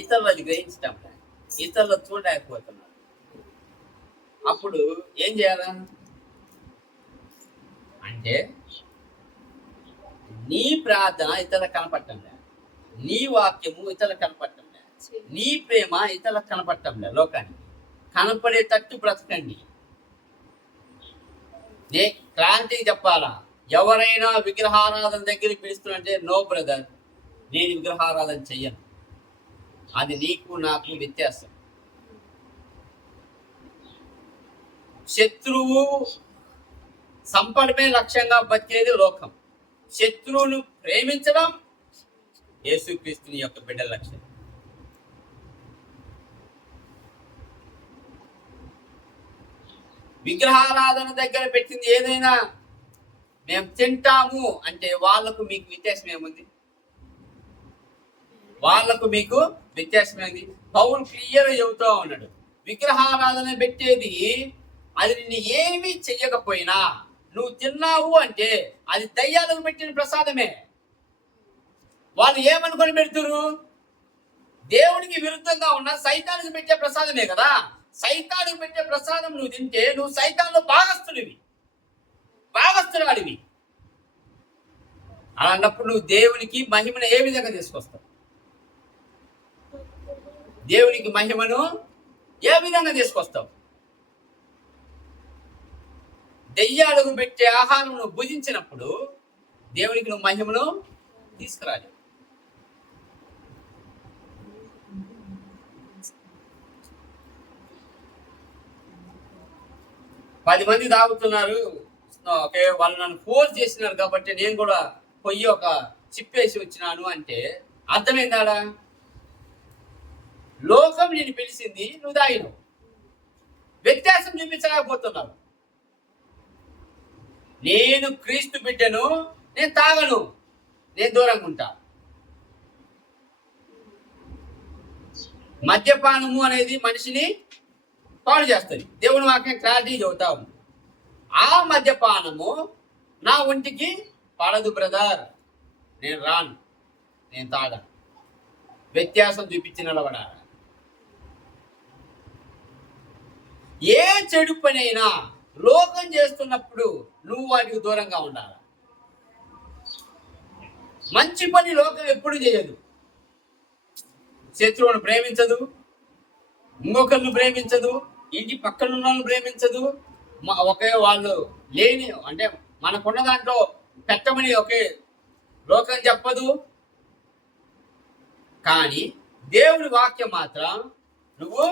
ఇతరులు అది గ్రహించటం, ఇతరులు చూడలేకపోతున్నారు. అప్పుడు ఏం చేయాలా అంటే, నీ ప్రార్థన ఇతరులకు కనపడటం లేదు, నీ వాక్యము ఇతరులకు కనపడటం లేదు, నీ ప్రేమ ఇతరులకు కనపడటం లేదు. లోకానికి కనపడేటట్టు బ్రతకండి. నే క్లారిటీ చెప్పాలా? ఎవరైనా విగ్రహారాధన దగ్గర పిలుస్తున్నంటే, నో బ్రదర్, నేను విగ్రహారాధన చెయ్యను. అది నీకు నాకు వ్యత్యాసం. శత్రువు సంపడమే లక్ష్యంగా బతికేది లోకం. శత్రువును ప్రేమించడం యేసుక్రీస్తుని యొక్క బిడ్డల లక్ష్యం. విగ్రహారాధన దగ్గర పెట్టింది ఏదైనా మేము తింటాము అంటే వాళ్ళకు మీకు వ్యత్యాసం ఏముంది? వాళ్ళకు మీకు వ్యత్యాసం ఏంది? పౌలు క్లియర్ చెబుతూ ఉన్నాడు, విగ్రహారాధన పెట్టేది అది నిన్ను ఏమీ చెయ్యకపోయినా నువ్వు తిన్నావు అంటే అది దయ్యాలకు పెట్టిన ప్రసాదమే. వాళ్ళు ఏమనుకొని పెడుతురు? దేవునికి విరుద్ధంగా ఉన్న సైతానికి పెట్టే ప్రసాదమే కదా. సైతానికి పెట్టే ప్రసాదం నువ్వు తింటే నువ్వు సైతాన్లో భాగస్తుడివి. అలాంటప్పుడు నువ్వు దేవునికి మహిమను ఏ విధంగా తీసుకొస్తావు? దేవునికి మహిమను ఏ విధంగా తీసుకొస్తావు? దెయ్యాలకు పెట్టే ఆహారం నువ్వు భుజించినప్పుడు దేవునికి నువ్వు మహిమను తీసుకురాలి. పది మంది తాగుతున్నారు, ఓకే, వాళ్ళు నన్ను ఫోర్స్ చేసినారు కాబట్టి నేను కూడా పొయ్యి ఒక చిప్పేసి వచ్చినాను అంటే అర్థమైందాడా? లోకం నేను పిలిచింది, నువ్వు తాగినావు. వ్యత్యాసం చూపించలేకపోతున్నావు. నేను క్రీస్తు బిడ్డను, నేను తాగను, నేను దూరంగా ఉంటా. మద్యపానము అనేది మనిషిని పాడు చేస్తుంది. దేవుని వాక్యం క్లారిటీ చెబుతాము. ఆ మద్యపానము నా ఒంటికి పడదు బ్రదర్, నేను రాను, నేను తాగను. వ్యత్యాసం చూపించి నిలబడాలి. ఏ చెడు పనైనా లోకం చేస్తున్నప్పుడు నువ్వు వాటికి దూరంగా ఉండాలి. మంచి పని లోకం ఎప్పుడు చేయదు. శత్రువును ప్రేమించదు, ఇంకొకరిని ప్రేమించదు, ఇంటి పక్కన ఉన్న వాళ్ళని ప్రేమించదు. ఒకే వాళ్ళు లేని అంటే మనకున్న దాంట్లో పెట్టమని ఒకే లోకం చెప్పదు. కానీ దేవుని వాక్యం మాత్రం నువ్వు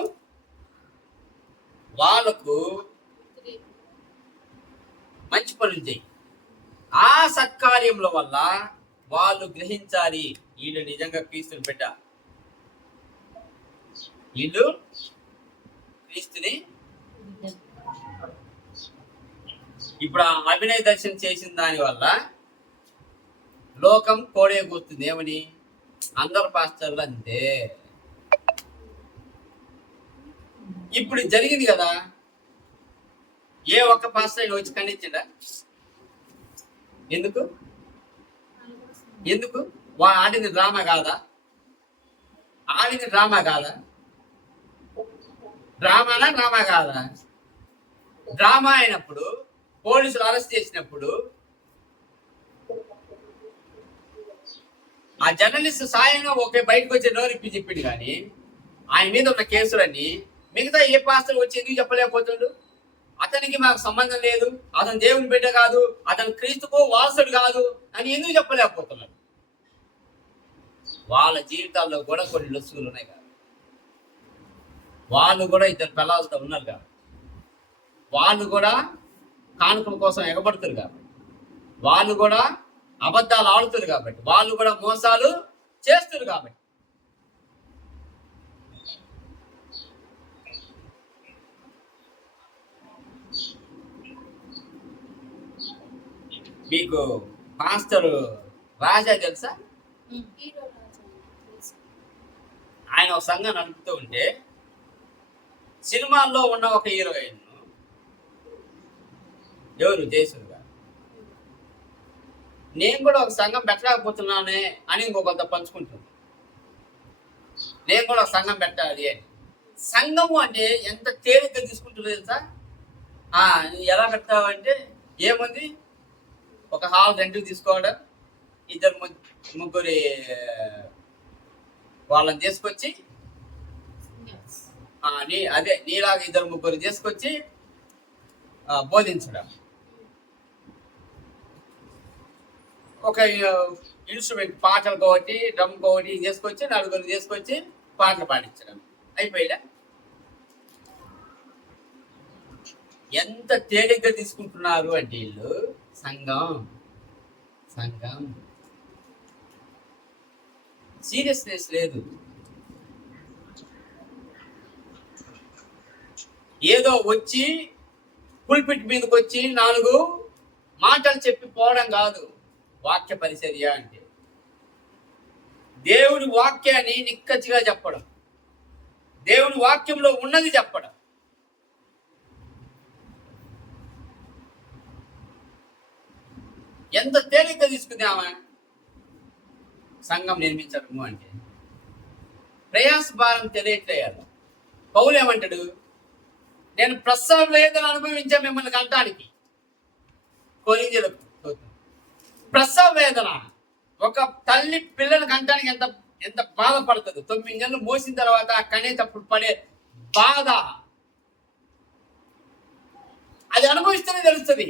వాళ్ళకు మంచి పనులు చేయి. ఆ సత్కార్యముల వల్ల వాళ్ళు గ్రహించాలి, వీళ్ళు నిజంగా క్రీస్తుని బిడ్డ, వీళ్ళు క్రీస్తుని. ఇప్పుడు ఆ అభినయ దర్శనం చేసిన దాని వల్ల లోకం కోడే కూర్చుంది. ఏమని? అందరు పాస్టర్లు అంతే. ఇప్పుడు జరిగింది కదా, ఏ ఒక్క పాస్టర్ వచ్చి ఖండించడా? ఎందుకు? ఆడింది డ్రామా కాదా? డ్రామా కాదా? డ్రామా అయినప్పుడు పోలీసులు అరెస్ట్ చేసినప్పుడు ఆ జర్నలిస్ట్ సాయంగా ఒకే బయటకు వచ్చి నోరిప్పి చెప్పిండు. కానీ ఆయన మీద ఉన్న కేసులన్నీ మిగతా ఏ పాస్టర్ వచ్చి ఎందుకు చెప్పలేకపోతుండు? అతనికి మాకు సంబంధం లేదు, అతను దేవుని బిడ్డ కాదు, అతను క్రీస్తుకు వారసుడు కాదు అని ఎందుకు చెప్పలేకపోతున్నాడు? వాళ్ళ జీవితాల్లో కూడా కొన్ని లొసుగులు ఉన్నాయి కదా. వాళ్ళు కూడా ఇద్దరు పిల్లలతో ఉన్నారు కదా. వాళ్ళు కూడా కానుకల కోసం ఎగబడుతారు కాబట్టి, వాళ్ళు కూడా అబద్ధాలు ఆడుతారు కాబట్టి, వాళ్ళు కూడా మోసాలు చేస్తారు కాబట్టి. మీకు మాస్టర్ రాజా తెలుసా? ఆయన ఒక సంఘం నడుపుతూ ఉంటే సినిమాల్లో ఉన్న ఒక హీరోయిన్ ఎవరు జయసూర్ గారు, నేను కూడా ఒక సంఘం పెట్టలేకపోతున్నానే అని ఇంకొక పంచుకుంటుంది. నేను కూడా ఒక సంఘం పెట్టాలి అని. సంఘము అంటే ఎంత తేలిగ్గా తీసుకుంటుందో తెలుసా? ఎలా పెడతావంటే ఏముంది, ఒక హాల్ రెంట్కి తీసుకోవడం, ఇద్దరు ముగ్గురి వాళ్ళని తీసుకొచ్చి నీలాగా ఇద్దరు ముగ్గురు తీసుకొచ్చి బోధించడం, ఒక ఇన్స్ట్రుమెంట్ పాటలు ఒకటి డ్రమ్ ఒకటి తీసుకొచ్చి నలుగురు తీసుకొచ్చి పాటలు పాడించడం అయిపోయిలే. ఎంత తేలిగ్గా తీసుకుంటున్నారు అంటే వీళ్ళు సంఘం సీరియస్నెస్ లేదు. ఏదో వచ్చి పుల్పిట్ మీదకి వచ్చి 4 మాటలు చెప్పి పోవడం కాదు వాక్య పరిచర్య అంటే. దేవుని వాక్యాన్ని నిక్కచ్చిగా చెప్పడం, దేవుని వాక్యంలో ఉన్నది చెప్పడం. ఎంత తేలిగ్గా తీసుకుందామా సంఘం నిర్మించడము అంటే. ప్రయాస భారం తెలియట్లేదు. పౌలు ఏమంటాడు, నేను ప్రసవ వేదన అనుభవించా మిమ్మల్ని కంటానికి. కొరింథీయులకు ప్రసవ వేదన, ఒక తల్లి పిల్లలు కంటానికి ఎంత ఎంత బాధపడుతుంది. 9 నెలలు మోసిన తర్వాత కనేటప్పుడు పడే బాధ, అది అనుభవిస్తేనే తెలుస్తుంది.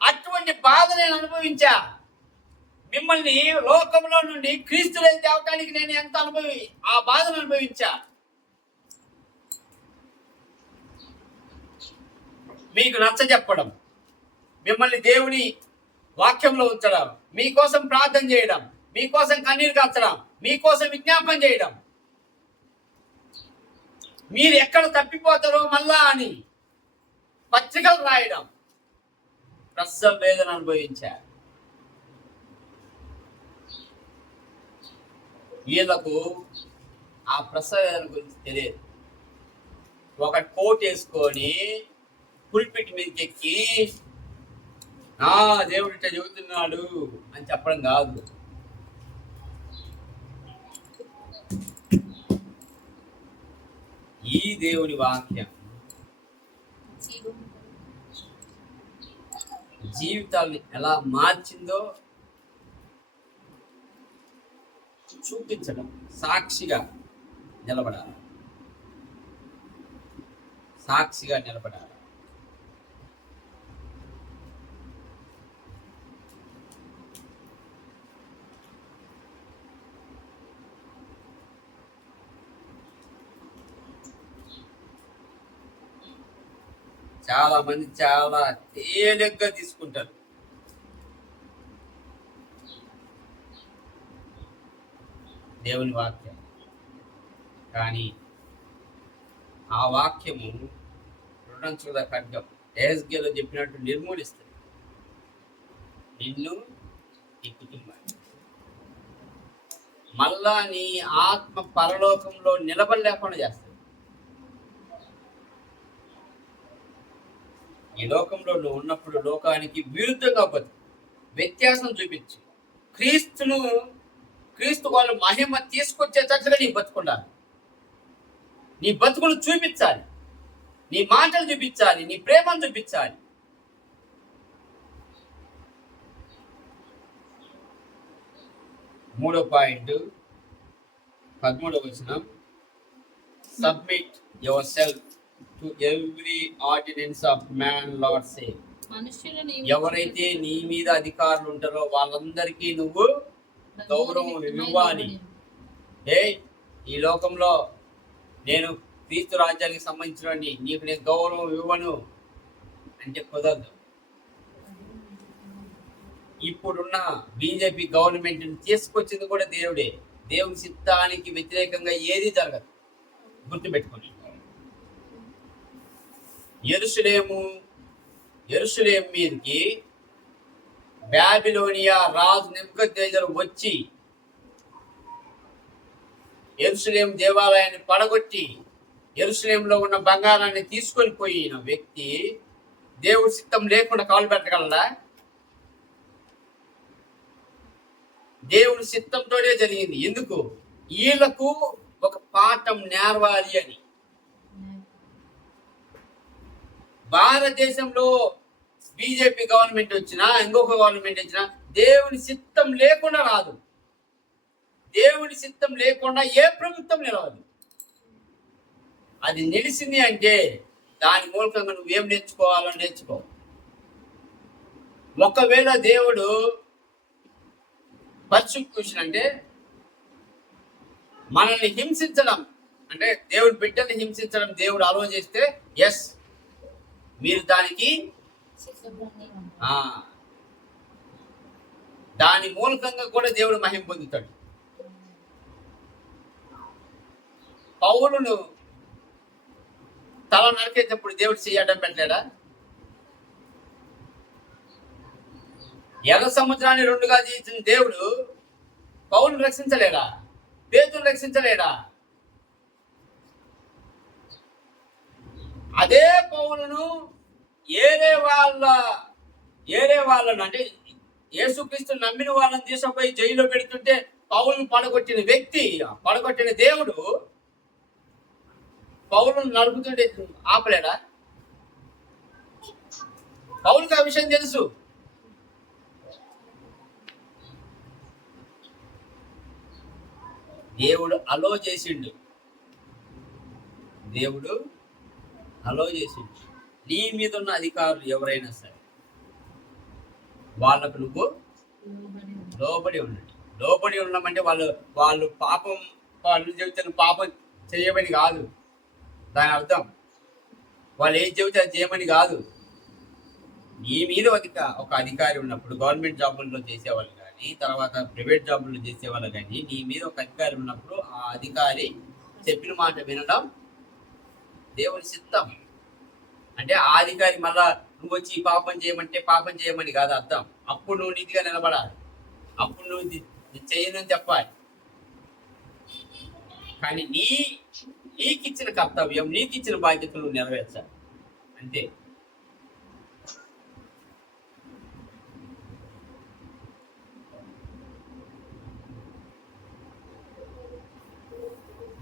అటువంటి బాధ నేను అనుభవించా. మిమ్మల్ని లోకంలో నుండి క్రీస్తులోకి తేవటానికి నేను ఎంత ఆ బాధను అనుభవించా. మీకు నచ్చ చెప్పడం, మిమ్మల్ని దేవుని వాక్యంలో ఉంచడం, మీకోసం ప్రార్థన చేయడం, మీకోసం కన్నీరు కార్చడం, మీకోసం విజ్ఞాపన చేయడం, మీరు ఎక్కడ తప్పిపోతారో మళ్ళా అని పత్రికలు రాయడం. ప్రసవ వేదన అనుభవించారు. వీళ్ళకు ఆ ప్రసవ వేదన గురించి తెలియదు. ఒక కోట్ వేసుకొని పుల్పిట్ మీదకి ఎక్కి దేవుడు ఇట్లా చెబుతున్నాడు అని చెప్పడం కాదు. ఈ దేవుని వాక్యం జీవితాన్ని ఎలా మార్చిందో చూపించడం, సాక్షిగా నిలబడాలి. సాక్షిగా నిలబడాలి. చాలా మంది చాలా తేలిగ్గా తీసుకుంటారు. దేవుని వాక్యం, కానీ ఆ వాక్యము రుణంచుద ఖడ్గం, ఏహెజ్కేలు చెప్పినట్టు నిర్మూలిస్తుంది నిన్ను, నీ కుటుంబాన్ని. మళ్ళా నీ ఆత్మ పరలోకంలో నిలబడలేకుండా చేస్తుంది. ఈ లోకంలో నువ్వు ఉన్నప్పుడు లోకానికి విరుద్ధంగా బతుకు, వ్యత్యాసం చూపించు. క్రీస్తు వాళ్ళు మహిమ తీసుకొచ్చేటట్లుగా నీ బతుకుండాలి. నీ బతుకులు చూపించాలి, నీ మాటలు చూపించాలి, నీ ప్రేమను చూపించాలి. మూడో పాయింట్ 13వ వచనం, submit your self to every ordinance of man Lord sake. ఎవరైతే నీ మీద అధికారులు ఉంటారో వాళ్ళందరికీ నువ్వు గౌరవం ఇవ్వాలి. ఈ లోకంలో నేను క్రీస్తు రాజ్యానికి సంబంధించిన నీకు నేను గౌరవం ఇవ్వను అంటే కుదరదు. ఇప్పుడున్న బీజేపీ గవర్నమెంట్ తీసుకొచ్చింది కూడా దేవుడే. దేవుని చిత్తానికి వ్యతిరేకంగా ఏది జరగదు, గుర్తుపెట్టుకోండి. యెరూషలేము మీదకి బాబిలోనియా రాజు నెబుకద్నెజరు వచ్చి యెరూషలేము దేవాలయాన్ని పడగొట్టి యెరూషలేములో ఉన్న బంగారాన్ని తీసుకొని పోయిన వ్యక్తి దేవుడి చిత్తం లేకుండా కాలు పెట్టగలడా? దేవుడి చిత్తంతోనే జరిగింది. ఎందుకు? వీళ్ళకు ఒక పాఠం నేర్వాలి అని. భారతదేశంలో బీజేపీ గవర్నమెంట్ వచ్చినా ఇంకొక గవర్నమెంట్ వచ్చినా దేవుని చిత్తం లేకుండా రాదు. దేవుని చిత్తం లేకుండా ఏ ప్రభుత్వం నిలవదు. అది నిలిచింది అంటే దాని మూలకంగా నువ్వేం నేర్చుకోవాలో నేర్చుకో. ఒకవేళ దేవుడు పర్సిక్యూషన్ అంటే మనల్ని హింసించడం, అంటే దేవుడు బిడ్డల్ని హింసించడం దేవుడు ఆలోచన చేస్తే ఎస్, మీరు దానికి దాని మూలకంగా కూడా దేవుడు మహిమ పొందుతాడు. తల నరికేటప్పుడు దేవుడు చేయడం పెట్టలేడా? ఎర్ర సముద్రాన్ని రెండుగా చేసిన దేవుడు పౌలును రక్షించలేడా? పేతురును రక్షించలేడా? అదే పౌలును ఏరే వాళ్ళను అంటే యేసుక్రీస్తు నమ్మిన వాళ్ళని తీసుకుపోయి జైల్లో పెడుతుంటే పౌలును పడగొట్టిన దేవుడు పౌలును నడుపుతుంటే ఆపలేడా? పౌలుకి ఆ విషయం తెలుసు. దేవుడు అలో చేసిండు. నీ మీద ఉన్న అధికారులు ఎవరైనా సరే వాళ్ళకు నువ్వు లోబడి ఉండమంటే వాళ్ళు పాపం వాళ్ళు చెబుతాను పాపం చేయమని కాదు దాని అర్థం. వాళ్ళు ఏం చెబితే అది చేయమని కాదు. నీ మీద ఒక అధికారి ఉన్నప్పుడు గవర్నమెంట్ జాబుల్లో చేసేవాళ్ళు కానీ తర్వాత ప్రైవేట్ జాబుల్లో చేసేవాళ్ళు కానీ నీ మీద ఒక అధికారి ఉన్నప్పుడు ఆ అధికారి చెప్పిన మాట వినడం దేవుని చిత్తం. అంటే ఆ అధికారి మళ్ళా నువ్వు వచ్చి పాపం చేయమంటే పాపం చేయమని కాదు అర్థం. అప్పుడు నువ్వు నీతిగా నిలబడాలి, అప్పుడు నువ్వు చేయనని చెప్పాలి. కానీ నీకిచ్చిన కర్తవ్యం, నీకిచ్చిన బాధ్యతలు నువ్వు నెరవేర్చాలి అంతే.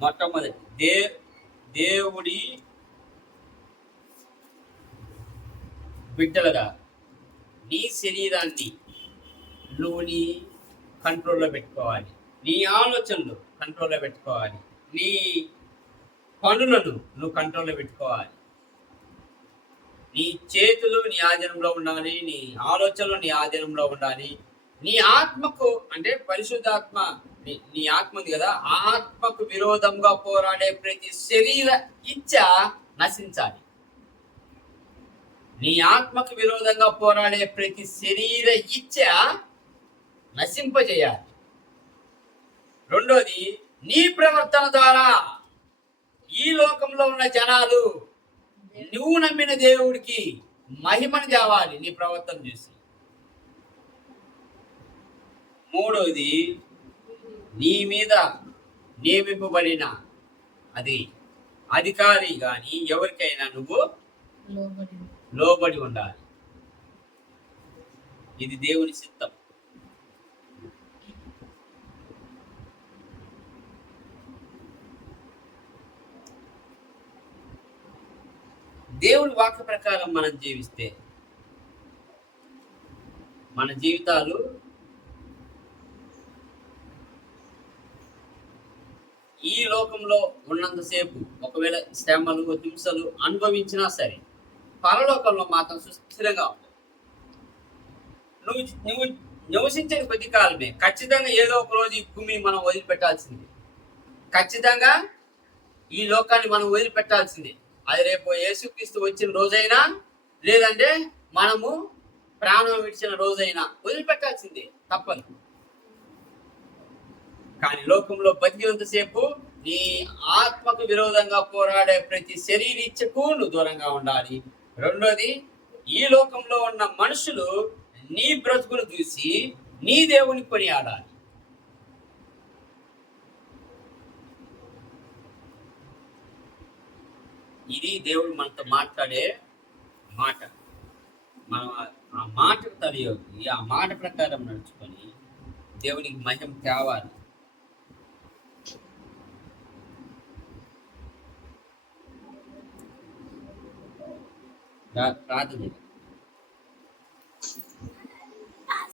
మొట్టమొదటి దేవుడి బిడ్డలుగా నీ శరీరాన్ని నువ్వు నీ కంట్రోల్లో పెట్టుకోవాలి, నీ ఆలోచనలు కంట్రోల్లో పెట్టుకోవాలి, నీ పనులను నువ్వు కంట్రోల్లో పెట్టుకోవాలి. నీ చేతులు నీ ఆధీనంలో ఉండాలి, నీ ఆలోచనలు నీ ఆధీనంలో ఉండాలి. నీ ఆత్మకు అంటే పరిశుద్ధాత్మ నీ ఆత్మ ఉంది కదా, ఆ ఆత్మకు విరోధంగా పోరాడే ప్రతి శరీర ఇచ్చ నశించాలి. నీ ఆత్మకు విరోధంగా పోరాడే ప్రతి శరీర ఇచ్చ నశింపజేయాలి. రెండోది, నీ ప్రవర్తన ద్వారా ఈ లోకంలో ఉన్న జనాలు నువ్వు నమ్మిన దేవుడికి మహిమను తేవాలి నీ ప్రవర్తన చూసి. మూడోది, నీ మీద నియమింపబడిన అది అధికారి కానీ ఎవరికైనా నువ్వు లోబడి ఉండాలి. ఇది దేవుని చిత్తం. దేవుడి వాక్య ప్రకారం మనం జీవిస్తే మన జీవితాలు ఈ లోకంలో ఉన్నంతసేపు ఒకవేళ శ్రమలు హింసలు అనుభవించినా సరే పరలోకంలో మాత్రం సుస్థిరంగా ఉంటుంది. నువ్వు నివసించేది కొద్ది కాలమే. ఖచ్చితంగా ఏదో ఒక రోజు ఈ భూమిని మనం వదిలిపెట్టాల్సిందే. ఖచ్చితంగా ఈ లోకాన్ని మనం వదిలిపెట్టాల్సిందే. అది రేపు యేసుక్రీస్తు వచ్చిన రోజైనా లేదంటే మనము ప్రాణం విడిచిన రోజైనా వదిలిపెట్టాల్సిందే, తప్పదు. కానీ లోకంలో బతికినంతసేపు నీ ఆత్మకు విరోధంగా పోరాడే ప్రతి శరీరిచ్చకు నువ్వు దూరంగా ఉండాలి. రెండోది, ఈ లోకంలో ఉన్న మనుషులు నీ బ్రతుకును చూసి నీ దేవుని కొనియాడాలి. ఇది దేవుడు మనతో మాట్లాడే మాట. మనం ఆ మాటకు తలయోగి ఆ మాట ప్రకారం నడుచుకొని దేవునికి మహిమ తేవాలి. ప్రార్థన